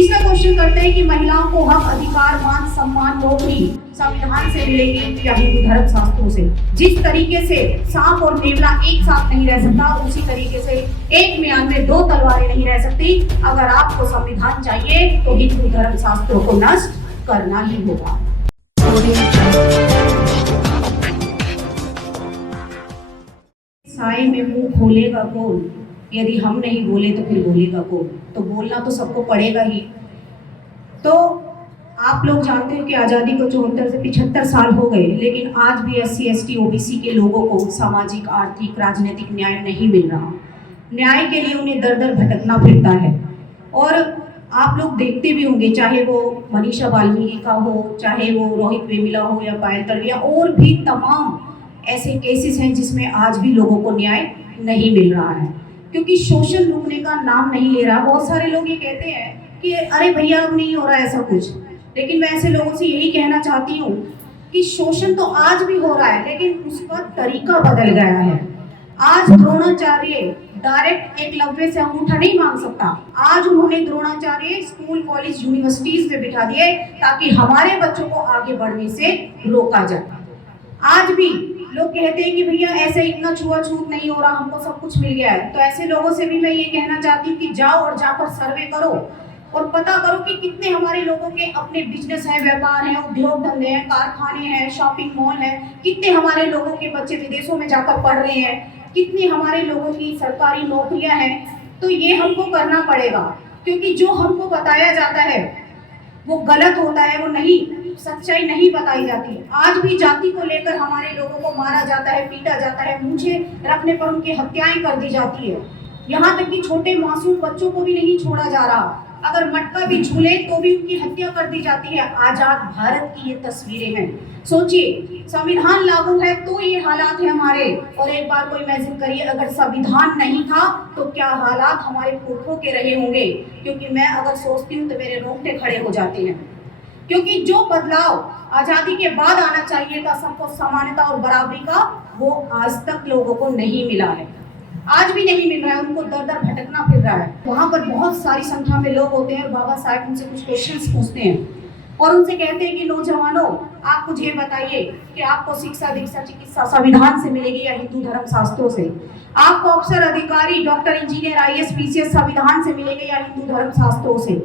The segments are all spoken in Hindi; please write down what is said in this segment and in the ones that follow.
तीसरा क्वेश्चन करते हैं कि महिलाओं को हक, अधिकार, मान, सम्मान, नौकरी संविधान से मिलेगी या हिंदू धर्म शास्त्रों से। जिस तरीके से सांप और नेवला एक साथ नहीं रह सकता, उसी तरीके से एक म्यान में दो तलवारें नहीं रह सकती। अगर आपको संविधान चाहिए तो हिंदू धर्म शास्त्रों को नष्ट करना ही होगा। साए में मुंह खोलेगा कौन, यदि हम नहीं बोले तो फिर बोलेगा कौन। तो बोलना तो सबको पड़ेगा ही। तो आप लोग जानते हो कि आज़ादी को 74 से 75 साल हो गए, लेकिन आज भी SC ST OBC के लोगों को सामाजिक, आर्थिक, राजनीतिक न्याय नहीं मिल रहा। न्याय के लिए उन्हें दर दर भटकना फिरता है। और आप लोग देखते भी होंगे, चाहे वो मनीषा वाल्मीकि का हो, चाहे वो रोहित वेमुला हो या पायल तलविया, और भी तमाम ऐसे केसेस हैं जिसमें आज भी लोगों को न्याय नहीं मिल रहा है, क्योंकि शोषण रुकने का नाम नहीं ले रहा। बहुत सारे लोग ये कहते हैं कि अरे भैया अब नहीं हो रहा ऐसा कुछ, लेकिन मैं ऐसे लोगों से यही कहना चाहती हूँ कि शोषण तो आज भी हो रहा है, लेकिन उसका तरीका बदल गया है। आज द्रोणाचार्य डायरेक्ट एकलव्य से अंगूठा नहीं मांग सकता। आज उन्होंने द्रोणाचार्य स्कूल, कॉलेज, यूनिवर्सिटीज में बिठा दिए ताकि हमारे बच्चों को आगे बढ़ने से रोका जाए। आज भी लोग कहते हैं कि भैया ऐसे इतना छुआछूत नहीं हो रहा, हमको सब कुछ मिल गया है। तो ऐसे लोगों से भी मैं ये कहना चाहती हूँ कि जाओ और जाकर सर्वे करो और पता करो कि कितने हमारे लोगों के अपने बिजनेस है, व्यापार है, उद्योग धंधे हैं, कारखाने हैं, शॉपिंग मॉल है। कितने हमारे लोगों के बच्चे विदेशों में जाकर पढ़ रहे हैं, कितनी हमारे लोगों की सरकारी नौकरियां हैं। तो ये हमको करना पड़ेगा, क्योंकि जो हमको बताया जाता है वो गलत होता है, वो नहीं, सच्चाई नहीं बताई जाती। आज भी जाति को लेकर हमारे लोगों को मारा जाता है, पीटा जाता है, मूंछें रखने पर उनकी हत्याएं कर दी जाती है। यहाँ तक कि छोटे मासूम बच्चों को भी नहीं छोड़ा जा रहा। अगर मटका भी झूले तो भी उनकी हत्या कर दी जाती है। आजाद भारत की ये तस्वीरें हैं। सोचिए, संविधान लागू है तो ये हालात है हमारे। और एक बार कोई इमेजिन करिए, अगर संविधान नहीं था तो क्या हालात हमारे पुरखों के रहे होंगे। क्योंकि मैं अगर सोचती हूँ तो मेरे रोंगटे खड़े हो जाते हैं, क्योंकि जो बदलाव आजादी के बाद आना चाहिए था, सबको समानता और बराबरी का, वो आज तक लोगों को नहीं मिला है। आज भी नहीं मिल रहा है, उनको दर दर भटकना फिर रहा है। वहाँ पर बहुत सारी संख्या में लोग होते हैं और बाबा साहब उनसे कुछ क्वेश्चंस पूछते हैं और उनसे कहते हैं कि नौजवानों, आप मुझे बताइए कि आपको शिक्षा, दीक्षा, चिकित्सा संविधान से मिलेगी या हिंदू धर्म शास्त्रों से। आपको अफसर, अधिकारी, डॉक्टर, इंजीनियर, IAS PCS संविधान से मिलेंगे या हिंदू धर्म शास्त्रों से।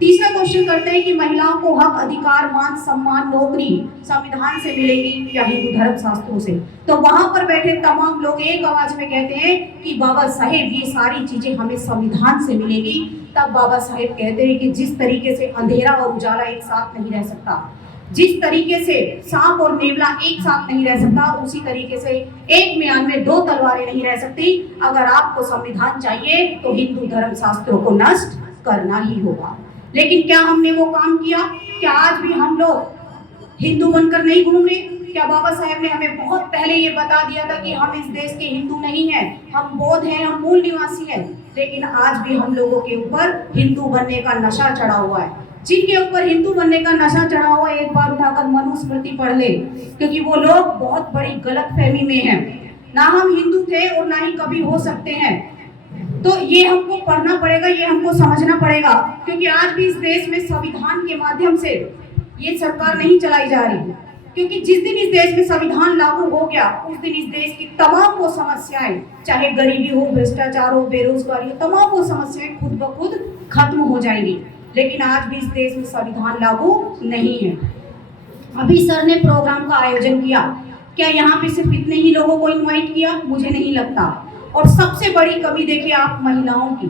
तीसरा क्वेश्चन करते हैं कि महिलाओं को हक, अधिकार, मान, सम्मान, नौकरी संविधान से मिलेगी या हिंदू धर्म शास्त्रों से। तो वहां पर बैठे तमाम लोग एक आवाज में कहते हैं कि बाबा साहेब ये सारी चीजें हमें संविधान से मिलेगी। तब बाबा साहेब कहते हैं कि जिस तरीके से अंधेरा और उजाला एक साथ नहीं रह सकता, जिस तरीके से सांप और नेवला एक साथ नहीं रह सकता, उसी तरीके से एक म्यान में दो तलवारें नहीं रह सकती। अगर आपको संविधान चाहिए तो हिंदू धर्म शास्त्रों को नष्ट करना ही होगा। लेकिन क्या हमने वो काम किया? क्या आज भी हम लोग हिंदू बनकर नहीं घूम रहे? क्या बाबा साहेब ने हमें बहुत पहले ये बता दिया था कि हम इस देश के हिंदू नहीं हैं, हम बौद्ध हैं, हम मूल निवासी हैं? लेकिन आज भी हम लोगों के ऊपर हिंदू बनने का नशा चढ़ा हुआ है। जिनके ऊपर हिंदू बनने का नशा चढ़ा हुआ है, एक बार उठाकर मनुस्मृति पढ़ ले, क्योंकि वो लोग बहुत बड़ी गलतफहमी में हैं। ना हम हिंदू थे और ना ही कभी हो सकते हैं। तो ये हमको पढ़ना पड़ेगा, ये हमको समझना पड़ेगा, क्योंकि आज भी इस देश में संविधान के माध्यम से ये सरकार नहीं चलाई जा रही। क्योंकि जिस दिन इस देश में संविधान लागू हो गया, उस दिन इस देश की तमाम वो समस्याएं, चाहे गरीबी हो, भ्रष्टाचार हो, बेरोजगारी हो, तमाम वो समस्याएं खुद ब खुद खत्म हो जाएंगी। लेकिन आज भी इस देश में संविधान लागू नहीं है। अभी सर ने प्रोग्राम का आयोजन किया, क्या यहाँ पे सिर्फ इतने ही लोगों को इन्वाइट किया? मुझे नहीं लगता। और सबसे बड़ी कमी देखिए आप महिलाओं की।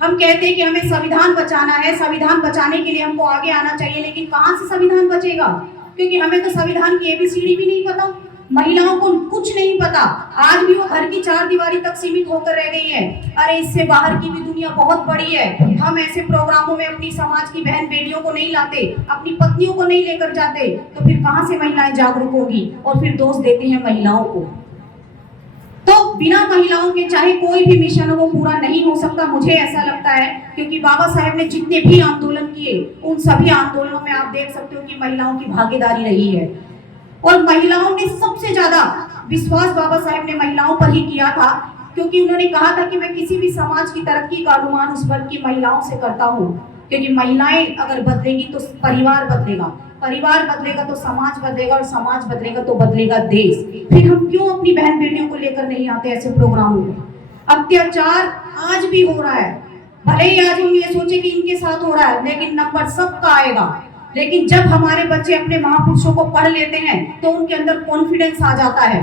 हम कहते हैं कि हमें संविधान बचाना है, संविधान बचाने के लिए हमको आगे आना चाहिए, लेकिन कहाँ से संविधान बचेगा? क्योंकि हमें तो संविधान की ABCD भी नहीं पता, महिलाओं को कुछ नहीं पता। आज भी वो घर की चार दीवारी तक सीमित होकर रह गई है। अरे इससे बाहर की भी दुनिया बहुत बड़ी है। हम ऐसे प्रोग्रामों में अपनी समाज की बहन बेटियों को नहीं लाते, अपनी पत्नियों को नहीं लेकर जाते, तो फिर कहाँ से महिलाएं जागरूक होगी? और फिर दोष देते हैं महिलाओं को। तो बिना महिलाओं के चाहे कोई भी मिशन हो वो पूरा नहीं हो सकता, मुझे ऐसा लगता है। क्योंकि बाबा साहेब ने जितने भी आंदोलन किए, उन सभी आंदोलनों में आप देख सकते हो कि महिलाओं की भागीदारी रही है। और महिलाओं ने सबसे ज्यादा विश्वास बाबा साहेब ने महिलाओं पर ही किया था, क्योंकि उन्होंने कहा था कि मैं किसी भी समाज की तरक्की का अनुमान उस वर्ग की महिलाओं से करता हूँ। क्योंकि महिलाएं अगर बदलेंगी तो परिवार बदलेगा, परिवार बदलेगा तो समाज बदलेगा, और समाज बदलेगा तो बदलेगा देश। फिर हम क्यों अपनी बहन बेटियों को लेकर नहीं आते ऐसे प्रोग्रामों में? अत्याचार आज भी हो रहा है, भले ही आज हम ये सोचे कि इनके साथ हो रहा है, लेकिन नंबर सबका आएगा। लेकिन जब हमारे बच्चे अपने महापुरुषों को पढ़ लेते हैं तो उनके अंदर कॉन्फिडेंस आ जाता है,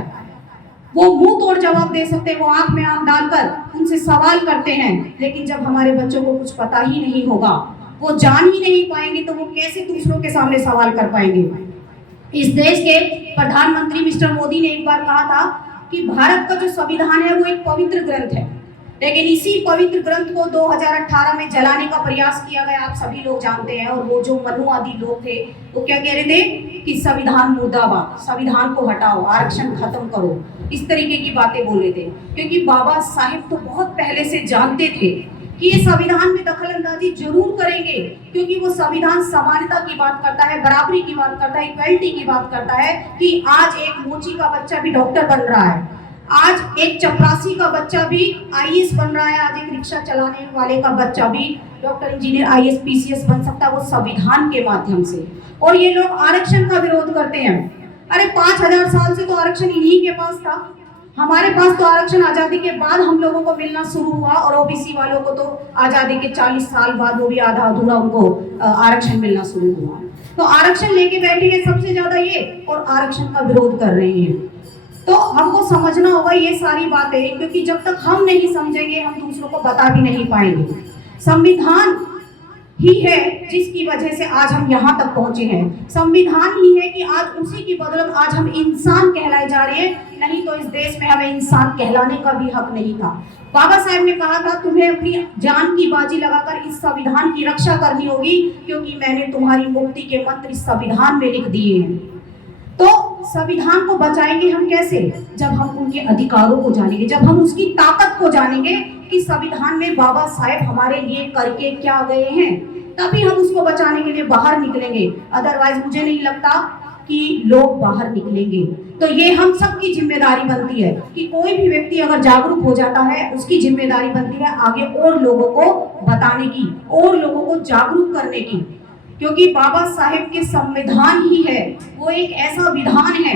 वो मुंह तोड़ जवाब दे सकते हैं, वो आंख में आंख डालकर उनसे सवाल करते हैं। लेकिन जब हमारे बच्चों को कुछ पता ही नहीं होगा, वो जान ही नहीं पाएंगे, तो वो कैसे दूसरों के सामने सवाल कर पाएंगे? इस देश के प्रधानमंत्री मिस्टर मोदी ने एक बार कहा था कि भारत का जो संविधान है वो एक पवित्र ग्रंथ है, लेकिन इसी पवित्र ग्रंथ को 2018 में जलाने का प्रयास किया गया, आप सभी लोग जानते हैं। और वो जो मनु आदि लोग थे वो क्या कह रहे थे कि संविधान मुर्दाबाद, संविधान को हटाओ, आरक्षण खत्म करो, इस तरीके की बातें बोले थे। क्योंकि बाबा साहेब तो बहुत पहले से जानते थे कि ये संविधान में दखल अंदाजी जरूर करेंगे, क्योंकि वो संविधान समानता की बात करता है, बराबरी की बात करता है, इक्वलिटी की बात करता है कि आज एक मोची का बच्चा भी डॉक्टर बन रहा है, आज एक चपरासी का बच्चा भी आईएएस बन रहा है, आज एक रिक्शा चलाने वाले का बच्चा भी डॉक्टर, इंजीनियर, आईएएस, पीसीएस बन सकता है, वो संविधान के माध्यम से। और ये लोग आरक्षण का विरोध करते हैं। अरे 5000 साल से तो आरक्षण इन्हीं के पास था, हमारे पास तो आरक्षण आजादी के बाद हम लोगों को मिलना शुरू हुआ, और ओबीसी वालों को तो आजादी के 40 साल बाद वो भी आधा अधूरा उनको आरक्षण मिलना शुरू हुआ। तो आरक्षण लेके बैठे हैं सबसे ज्यादा ये, और आरक्षण का विरोध कर रहे हैं। तो हमको समझना होगा ये सारी बातें, क्योंकि जब तक हम नहीं समझेंगे हम दूसरों को बता भी नहीं पाएंगे। संविधान ही है जिसकी वजह से आज हम यहाँ तक पहुंचे हैं, संविधान ही है कि आज उसी की बदौलत आज हम इंसान कहलाए जा रहे हैं, नहीं तो इस देश में हमें इंसान कहलाने का भी हक नहीं था। बाबा साहेब ने कहा था तुम्हें अपनी जान की बाजी लगाकर इस संविधान की रक्षा करनी होगी, क्योंकि मैंने तुम्हारी मुक्ति के मंत्र इस संविधान में लिख दिए हैं। तो संविधान को बचाएंगे हम कैसे? जब हम उनके अधिकारों को जानेंगे, जब हम उसकी ताकत को जानेंगे कि संविधान में बाबा साहेब हमारे लिए करके क्या गए हैं, तभी हम उसको बचाने के लिए बाहर निकलेंगे। अदरवाइज मुझे नहीं लगता कि लोग बाहर निकलेंगे। तो ये हम सबकी जिम्मेदारी बनती है कि कोई भी व्यक्ति अगर जागरूक हो जाता है, उसकी जिम्मेदारी बनती है आगे और लोगों को बताने की, और लोगों को जागरूक करने की। क्योंकि बाबा साहेब के संविधान ही है वो एक ऐसा विधान है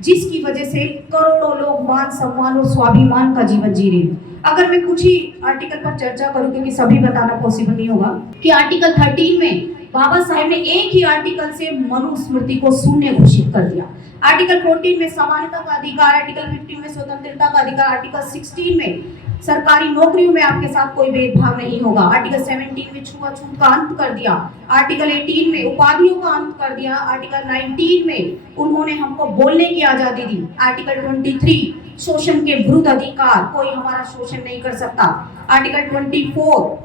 जिसकी वजह से करोड़ों लोग मान सम्मान और स्वाभिमान का जीवन जी रहे हैं। अगर मैं कुछ ही आर्टिकल पर चर्चा करूं, क्योंकि सभी बताना पॉसिबल नहीं होगा, कि आर्टिकल 13 में बाबा साहेब ने एक ही आर्टिकल से मनुस्मृति को शून्य घोषित कर दिया। आर्टिकल 14 में समानता का अधिकार, आर्टिकल 15 में स्वतंत्रता का अधिकार, आर्टिकल 16 में सरकारी नौकरियों में आपके साथ कोई भेदभाव नहीं होगा, आर्टिकल 17 में छुआछूत का अंत कर दिया, आर्टिकल 18 में उपाधियों का अंत कर दिया, आर्टिकल 19 में उन्होंने हमको बोलने की आजादी दी, आर्टिकल 23 शोषण के विरुद्ध अधिकार, कोई हमारा शोषण नहीं कर सकता, आर्टिकल 24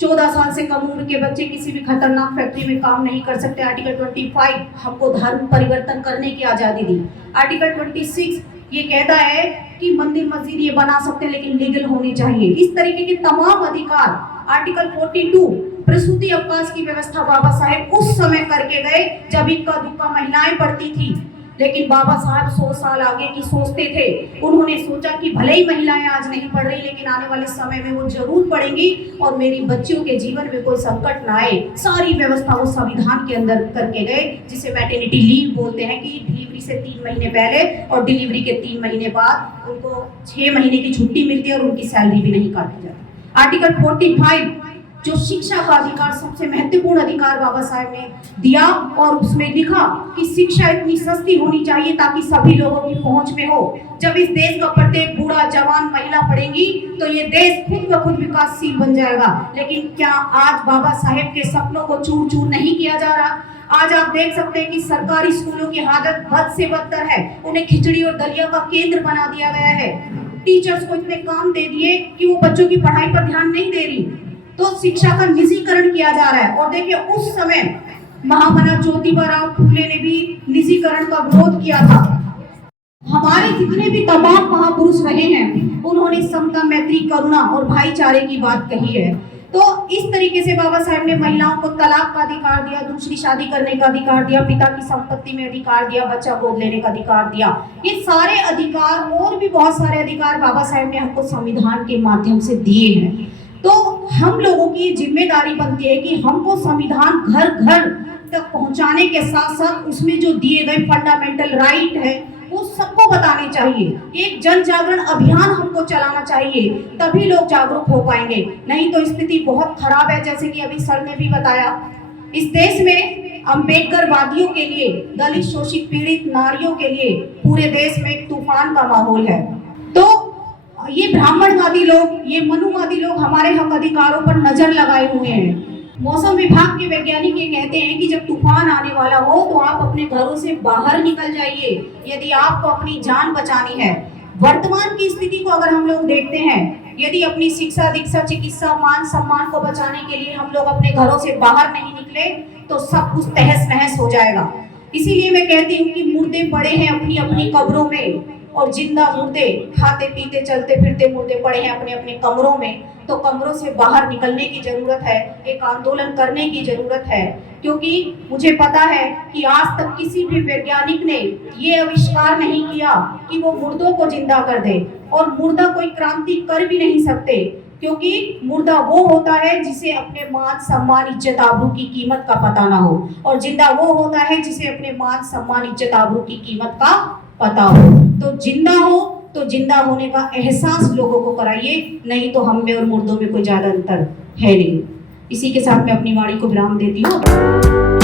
14 साल से कम उम्र के बच्चे किसी भी खतरनाक फैक्ट्री में काम नहीं कर सकते, आर्टिकल 25 हमको धर्म परिवर्तन करने की आजादी दी, आर्टिकल 26 ये कहता है कि मंदिर मस्जिद ये बना सकते हैं लेकिन लीगल होनी चाहिए। इस तरीके के तमाम अधिकार, आर्टिकल 42 प्रसूति अवकाश की व्यवस्था बाबा साहेब उस समय करके गए जब इक्का दुक्का महिलाएं पढ़ती थी, लेकिन बाबा साहब 100 साल आगे की सोचते थे। उन्होंने सोचा कि भले ही महिलाएं आज नहीं पढ़ रही, लेकिन आने वाले समय में वो जरूर पढ़ेंगी और मेरी बच्चियों के जीवन में कोई संकट ना आए। सारी व्यवस्था वो संविधान के अंदर करके गए, जिसे मैटरनिटी लीव बोलते हैं, कि डिलीवरी से 3 महीने पहले और डिलीवरी के 3 महीने बाद उनको 6 महीने की छुट्टी मिलती है और उनकी सैलरी भी नहीं काटी जाती। आर्टिकल 45 जो शिक्षा का अधिकार, सबसे महत्वपूर्ण अधिकार बाबा साहब ने दिया, और उसमें लिखा कि शिक्षा इतनी सस्ती होनी चाहिए ताकि सभी लोगों की पहुंच में हो। जब इस देश का प्रत्येक बूढ़ा, जवान, महिला पढ़ेंगी तो ये देश खुद ब खुद विकासशील बन जाएगा। लेकिन क्या आज बाबा साहेब के सपनों को चूर चूर नहीं किया जा रहा? आज आप देख सकते हैं कि सरकारी स्कूलों की हालत बद से बदतर है, उन्हें खिचड़ी और दलिया का केंद्र बना दिया गया है। टीचर्स को इतने काम दे दिए कि वो बच्चों की पढ़ाई पर ध्यान नहीं दे रही, तो शिक्षा का निजीकरण किया जा रहा है। और देखिए उस समय महामना ज्योतिबा फूले ने भी निजीकरण का विरोध किया था। हमारे जितने भी तमाम महापुरुष रहे हैं उन्होंने समता, मैत्री, करुणा और भाईचारे की बात कही है। तो इस तरीके से बाबा साहब ने महिलाओं को तलाक का अधिकार दिया, दूसरी शादी करने का अधिकार दिया, पिता की संपत्ति में अधिकार दिया, बच्चा गोद लेने का अधिकार दिया। ये सारे अधिकार और भी बहुत सारे अधिकार बाबा साहब ने हमको संविधान के माध्यम से दिए हैं। तो हम लोगों की जिम्मेदारी बनती है कि हमको संविधान घर घर तक पहुंचाने के साथ साथ उसमें जो दिए गए फंडामेंटल राइट है वो सबको बताने चाहिए। एक जन जागरण अभियान हमको चलाना चाहिए, तभी लोग जागरूक हो पाएंगे, नहीं तो स्थिति बहुत खराब है। जैसे कि अभी सर ने भी बताया, इस देश में अंबेडकर वादियों के लिए, दलित शोषित पीड़ित नारियों के लिए पूरे देश में एक तूफान का माहौल है। तो ये ब्राह्मणवादी लोग, ये मनुवादी लोग हमारे हक अधिकारों पर नजर लगाए हुए हैं। मौसम विभाग के वैज्ञानिक ये कहते हैं कि जब तूफान आने वाला हो तो आप अपने घरों से बाहर निकल जाइए यदि आपको अपनी जान बचानी है। वर्तमान की स्थिति को अगर हम लोग देखते हैं, यदि अपनी शिक्षा, दीक्षा, चिकित्सा, मान सम्मान को बचाने के लिए हम लोग अपने घरों से बाहर नहीं निकले तो सब कुछ तहस नहस हो जाएगा। इसीलिए मैं कहती हूँ कि मुर्दे पड़े हैं अपनी अपनी कब्रों में, और जिंदा मुर्दे खाते पीते चलते फिरते मुर्दे पड़े हैं अपने अपने कमरों में। तो कमरों से बाहर निकलने की जरूरत है, एक आंदोलन करने की जरूरत है, क्योंकि मुझे पता है कि आज तक किसी भी वैज्ञानिक ने ये आविष्कार नहीं किया कि वो मुर्दों को जिंदा कर दे। और मुर्दा कोई क्रांति कर भी नहीं सकते, क्योंकि मुर्दा वो होता है जिसे अपने मान सम्मान इज्जत आबरू की कीमत का पता ना हो, और जिंदा वो होता है जिसे अपने मान सम्मान इज्जत आबरू की कीमत का पता हो। तो जिंदा हो तो जिंदा होने का एहसास लोगों को कराइए, नहीं तो हम में और मुर्दों में कोई ज्यादा अंतर है नहीं। इसी के साथ मैं अपनी वाणी को विराम देती हूँ।